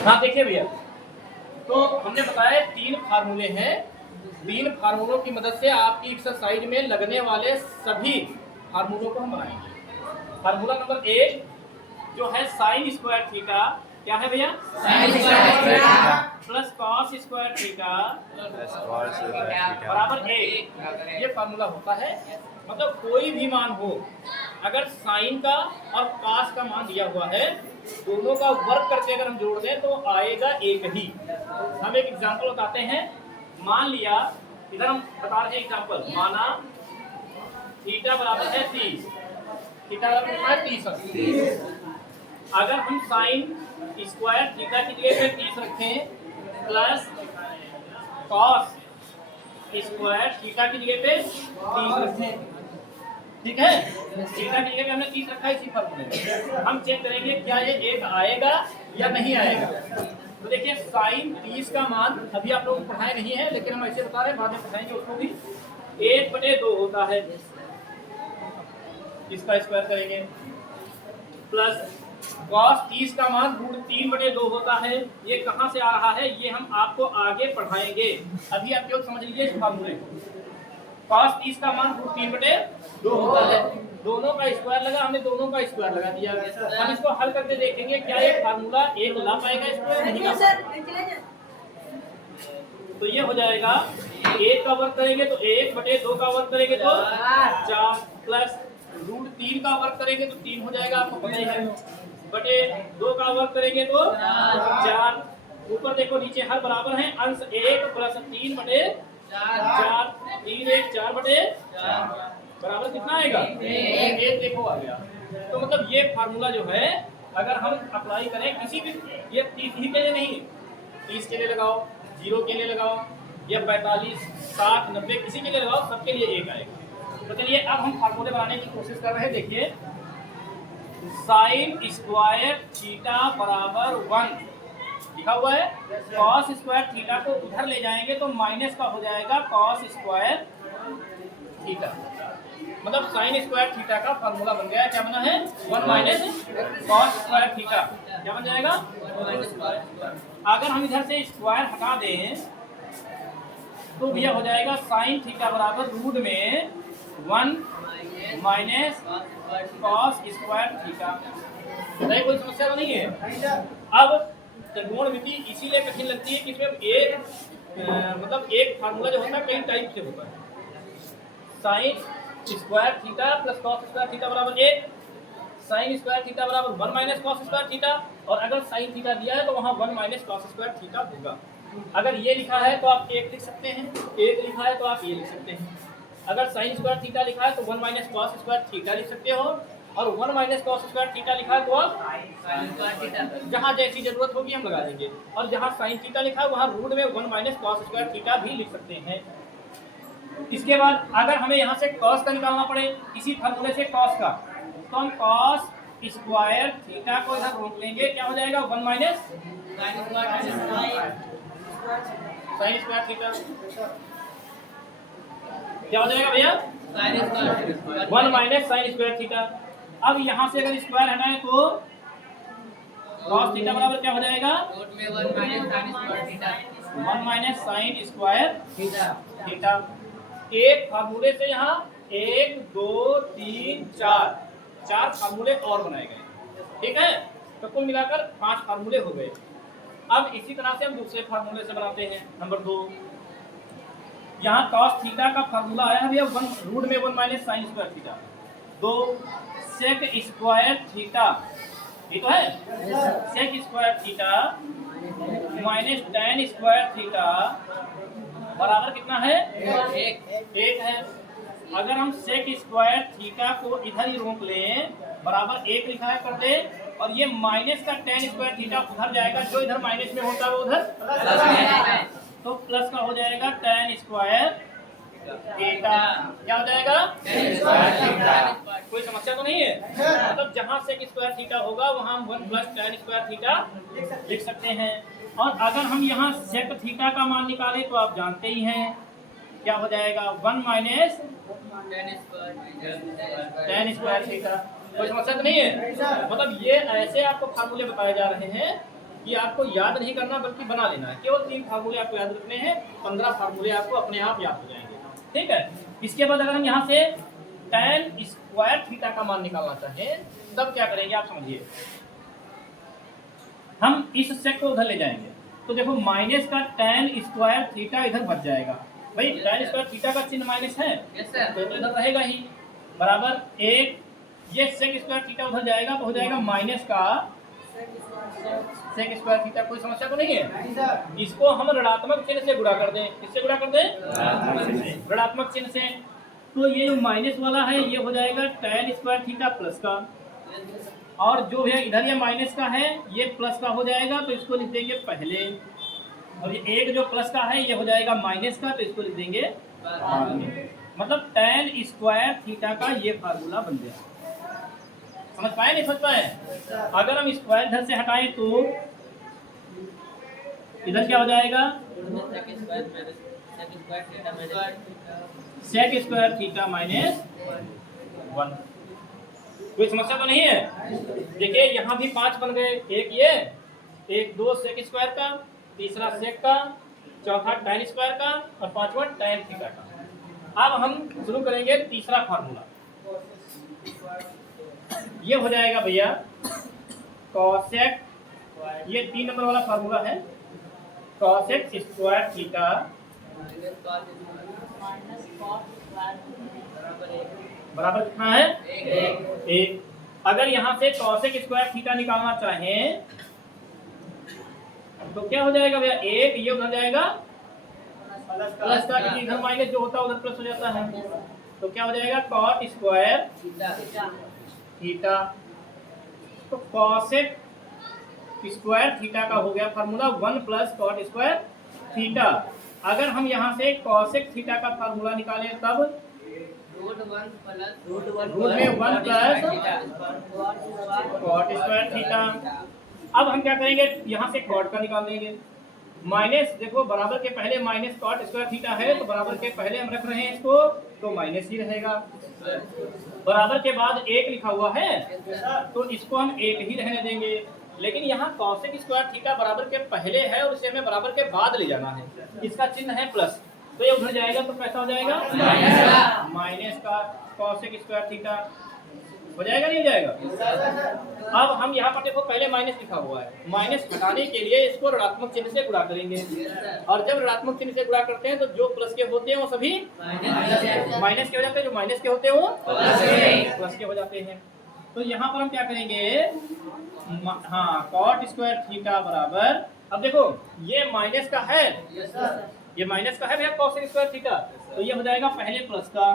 हाँ देखिए भैया, तो हमने बताया 3 फार्मूले हैं। 3 फार्मूलों की मदद से आपकी एक्सरसाइज में लगने वाले सभी फार्मूलों को हम बनाएंगे। फार्मूला नंबर 1 जो है साइन स्क्वायर थीटा, क्या है भैया? Sign square theta plus cos square theta बराबर 1। ये फार्मूला होता है। मतलब कोई भी मान हो, अगर साइन का और कॉस का मान दिया हुआ है, दोनों का वर्क करके अगर हम जोड़ दें तो आएगा एक ही। हम एक एग्जांपल बताते हैं। मान लिया, इधर हम बता रहे हैं एग्जांपल, माना थीटा बराबर है 30, थीटा बराबर है 30। अगर हम साइन स्क्वायर थीटा की जगह पे 30 रखें प्लस कॉस स्क्वायर थीटा की जगह पे 30 रखें, ठीक है? थीटा की जगह पे हमने 30 रखा है, इसी फर्क में हम चेक करेंगे क्या ये एक आएगा या नहीं आएगा। तो देखिए साइन 30 का मान अभी आप लोगों को पढ़ाए नहीं है, लेकिन हम ऐसे बता रहे हैं, बाद में पढ़ाएंगे उसको भी। 1/2 होता है, इसका स्क्वायर करेंगे, प्लस cos 30 का मान √3/2 होता है। ये कहाँ से आ रहा है ये हम आपको आगे पढ़ाएंगे, अभी आप केवल समझ लीजिए इस फार्मूले को। cos 30 का मान √3/2 होता है। दोनों का स्क्वायर लगा, हमने दोनों का स्क्वायर लगा दिया। हम इसको हल करके देखेंगे क्या ये फार्मूला एक ला पाएगा इसको, नहीं ला पाएगा। तो ये हो जाएगा, 1 का वर्ग करेंगे तो 1/2 का वर्ग करेंगे तो 4, प्लस √3 का वर्ग करेंगे तो 3 हो जाएगा, आपको पता ही है। बटे 2 का वर्ग करेंगे तो 4। ऊपर देखो नीचे हर बराबर है, अंश 1 प्लस 3/4, 3 1 4/4 बराबर कितना आएगा? 1 देखो आ गया। तो मतलब ये फार्मूला जो है अगर हम अप्लाई करें किसी भी, ये 30 ही के लिए नहीं, 30 के लिए लगाओ, 0 के लिए लगाओ, या 45 60 90 किसी के लिए लगाओ, सबके लिए 1 आएगा। तो चलिए अब हम फार्मूले बनाने की कोशिश कर रहे हैं। देखिए साइन स्क्वायर थीटा बराबर 1 लिखा हुआ है। कॉस स्क्वायर थीटा को उधर ले जाएंगे तो माइनस का हो जाएगा कॉस स्क्वायर थीटा। मतलब साइन स्क्वायर थीटा का फार्मूला बन गया, क्या बना है? 1 माइनस कॉस स्क्वायर थीटा। क्या बन जाएगा? अगर हम इधर से स्क्वायर हटा दें तो भैया हो जाएगा साइन थीटा बराबर रूट में 1 माइनस कॉस स्क्वायर थीटा। नहीं, कोई समस्या तो नहीं है। अब त्रिकोणमिति इसीलिए कठिन लगती है कि इसमें मतलब एक फार्मूला जो होता है कई टाइप से होता है। Sign square theta plus cos square theta बराबर 1, साइन स्क्वायर थीटा बराबर 1 माइनस कॉस स्क्वायर थीटा, और अगर साइन थीटा दिया है तो वहाँ 1 माइनस कॉस स्क्वायर थीटा होगा। अगर ये लिखा है तो आप 1 लिख सकते हैं, 1 लिखा है तो आप ये लिख सकते हैं। अगर साइन स्क्वायर थीटा लिखा है तो 1 माइनस कॉस स्क्वायर थीटा लिख सकते हो, और 1 माइनस कॉस स्क्वायर थीटा लिखा है तो आप जहाँ जैसी जरूरत होगी हम लगा देंगे, और जहाँ साइन थीटा लिखा है वहाँ रूट में 1 माइनस कॉस स्क्वायर थीटा भी लिख सकते हैं। इसके बाद अगर हमें यहाँ से कॉस का निकालना पड़े, इसी फार्मूले से कॉस का, तो हम कॉस स्क्वायर थीटा को इधर रोक लेंगे, क्या हो जाएगा? 1 माइनस साइन स्क्वायर थीटा। क्या हो जाएगा भैया? 1 माइनस साइन स्क्वायर थीटा। अब यहाँ से अगर स्क्वायर हटाए तो कॉस थीटा बराबर क्या हो जाएगा? 1 माइनस साइन स्क्वायर थीटा। एक फार्मूले से यहाँ 1 2 3 4 फार्मूले और बनाए गए, ठीक है? तो कुल मिलाकर 5 फार्मूले हो गए। अब इसी तरह से हम दूसरे फार्मूले से बनाते हैं। नंबर 2, यहाँ cos थीटा का फार्मूला आया है भैया, 1 रूट में 1 minus sine square theta. 2 sec square theta, ये तो है, sec square theta minus tan square theta बराबर कितना है? 1 है। अगर हम सेक स्क्वायर थीटा को इधर ही रोक लें, बराबर 1 लिखा है कर दे, और ये माइनस का tan स्क्वायर थीटा उधर जाएगा, जो इधर माइनस में होता है वो उधर प्लस में, तो प्लस का हो जाएगा tan स्क्वायर थीटा। क्या हो जाएगा? tan square theta. कोई समस्या तो नहीं है? मतलब जहाँ सेक स्क्वायर थीटा होगा वहाँ हम 1 प्लस tan स्क्वायर थीटा लिख सकते हैं। और अगर हम यहाँ सेक थीटा का मान निकालें तो आप जानते ही हैं क्या हो जाएगा? 1 माइनस tan स्क्वायर थीटा। कोई समस्या तो नहीं है? मतलब ये ऐसे आपको फार्मूले बताए जा रहे हैं कि आपको याद नहीं करना बल्कि बना लेना है। केवल 3 फार्मूले आपको याद रखने हैं, 15 फार्मूले आपको अपने आप याद हो जाएंगे। ठीक है, इसके बाद अगर हम यहाँ से tan स्क्वायर थीटा का मान निकालना चाहें तब क्या करेंगे आप समझिए। हम इस सेक को उधर ले जाएंगे तो देखो माइनस का tan स्क्वायर थीटा इधर बच जाएगा। भाई tan स्क्वायर थीटा का चिन्ह माइनस है तो इधर रहेगा ही, बराबर 1 ये सेक स्क्वायर थीटा उधर जाएगा तो हो जाएगा माइनस का सेक स्क्वायर थीटा। कोई समस्या तो नहीं है? इसको हम ऋणात्मक चिन्ह से गुणा कर दें। किससे गुणा कर दें? ऋणात्मक चिन्ह से। तो ये जो माइनस वाला है ये हो जाएगा tan स्क्वायर थीटा प्लस का, और जो है इधर ये माइनस का है ये प्लस का हो जाएगा तो इसको लिख देंगे पहले, और ये एक जो प्लस का है ये हो जाएगा माइनस का तो इसको लिख देंगे बाद में। मतलब tan स्क्वायर थीटा का ये फार्मूला बन गया। समझ पाए नहीं समझ पाए? अगर हम स्क्वायर इधर से हटाएं तो इधर क्या हो जाएगा? Sec square theta minus 1। कोई समस्या तो नहीं है? देखिए यहाँ भी 5 बन गए, एक ये, एक 2 सेक स्क्वायर का, तीसरा सेक का, चौथा tan स्क्वायर का और पांचवा tan थीटा का। अब हम शुरू करेंगे तीसरा फार्मूला। ये हो जाएगा भैया कॉसेक, ये 3 नंबर वाला फार्मूला है, कॉसेक स्क्वायर थीटा बराबर कितना है? 1। अगर यहाँ से कॉसेक स्क्वायर थीटा निकालना चाहें तो क्या हो जाएगा भैया? 1 ये उधर जाएगा प्लस का, क्योंकि इधर माइनस जो होता है उधर प्लस हो जाता है, तो क्या हो जाएगा? Cot square theta. तो कॉसेक स्क्वायर थीटा का हो गया formula 1 plus cot square theta. अगर हम यहाँ से कॉसेक थीटा का फार्मूला निकालें तब रूट में 1 प्लस कॉट स्क्वायर थीटा। अब हम क्या करेंगे? यहाँ से कॉट का निकाल देंगे। माइनस देखो बराबर के पहले माइनस कॉट स्क्वायर थीटा है तो बराबर के पहले हम रख रहे हैं इसको तो माइनस ही रहेगा। बराबर के बाद 1 लिखा हुआ है तो इसको हम 1 ही रहने देंगे, लेकिन यहाँ कॉसेक स्क्वायर थीटा बराबर के पहले है और इसे हमें बराबर के बाद ले जाना है। इसका चिन्ह है प्लस, तो ये उधर जाएगा तो कैसा हो जाएगा? माइनस का कॉसेक स्क्वायर थीटा हो जाएगा, नहीं हो जाएगा? अब हम यहाँ पर देखो पहले माइनस लिखा हुआ है, माइनस हटाने के लिए इसको ऋणात्मक चिन्ह से गुणा करेंगे, और जब ऋणात्मक चिन्ह से गुणा करते हैं तो जो प्लस के होते हैं वो सभी माइनस के हो जाते हैं, जो माइनस के होते हैं वो प्लस के हो जाते हैं। तो यहाँ पर हम क्या करेंगे? हाँ, कॉट स्क्वायर थीटा बराबर, अब देखो ये माइनस का है, ये माइनस का है भैया कॉसेक स्क्वायर थीटा, तो ये हो जाएगा पहले प्लस का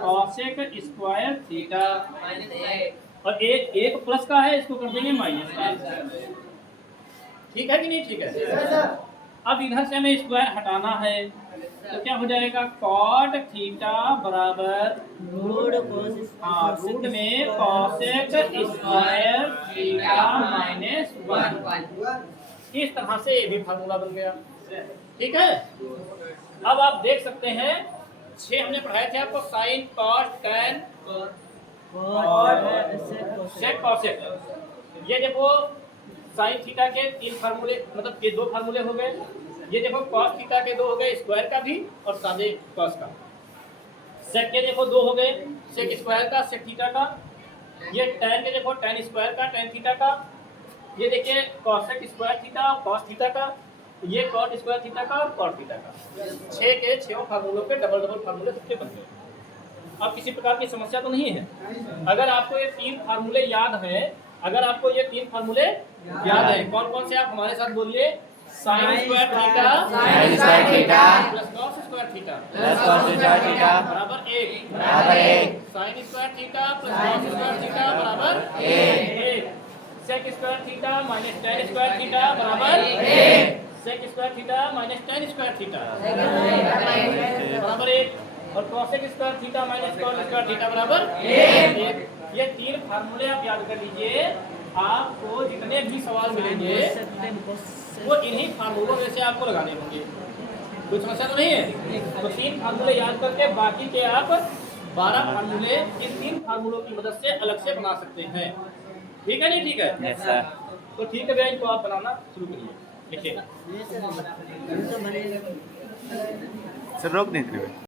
कॉसेक स्क्वायर थीटा, और एक प्लस का है इसको कर देंगे माइनस का। ठीक है कि नहीं? ठीक है। अब इधर से हमें स्क्वायर हटाना है तो क्या हो जाएगा? कॉट थीटा बराबर रूट में कॉसेक स्क्वायर थीटा माइनस 1। इस तरह से ये भी फार्मूला बन गया। ठीक है। अब आप देख सकते हैं 6 हमने पढ़ाए थे आपको, sine cos tan sec cosec. ये देखो साइन थीटा के 3 फार्मूले, मतलब ये 2 फार्मूले हो गए। ये देखो कॉस थीटा के 2 हो गए, स्क्वायर का भी और सादे कॉस का। सेक के देखो 2 हो गए, सेक स्क्वायर का, सेक थीटा का। ये टैन के देखो टैन स्क्वायर का, टैन थीटा का। ये देखिए cosec square theta, cos theta का। ये कॉट स्क्वायर थीटा का और कॉट थीटा का। 6 के 6 फार्मूलों पे डबल फार्मूले सबके बन गए। अब किसी प्रकार की समस्या तो नहीं है? अगर आपको ये 3 फार्मूले याद हैं, अगर आपको ये 3 फार्मूले याद हैं, कौन कौन से आप हमारे साथ बोलिए? Sine square theta plus cos square theta बराबर 1, sine square theta plus cos square theta बराबर 1, sec square theta minus tan square theta बराबर 1, sec square theta minus tan square theta बराबर 1, और cosec square theta minus cos square theta बराबर 1। ये 3 फार्मूले आप याद कर लीजिए। आपको जितने भी सवाल मिलेंगे वो इन्हीं फार्मूलों में से आपको लगाने होंगे। कोई समस्या तो नहीं है? तो 3 फार्मूले याद करके बाकी के आप 12 फार्मूले इन 3 फार्मूलों की मदद से अलग से बना सकते हैं। ठीक है नहीं? ठीक है। तो ठीक है भैया, इनको आप बनाना शुरू करिए, लिखिएगा। सर रोक नहीं थे।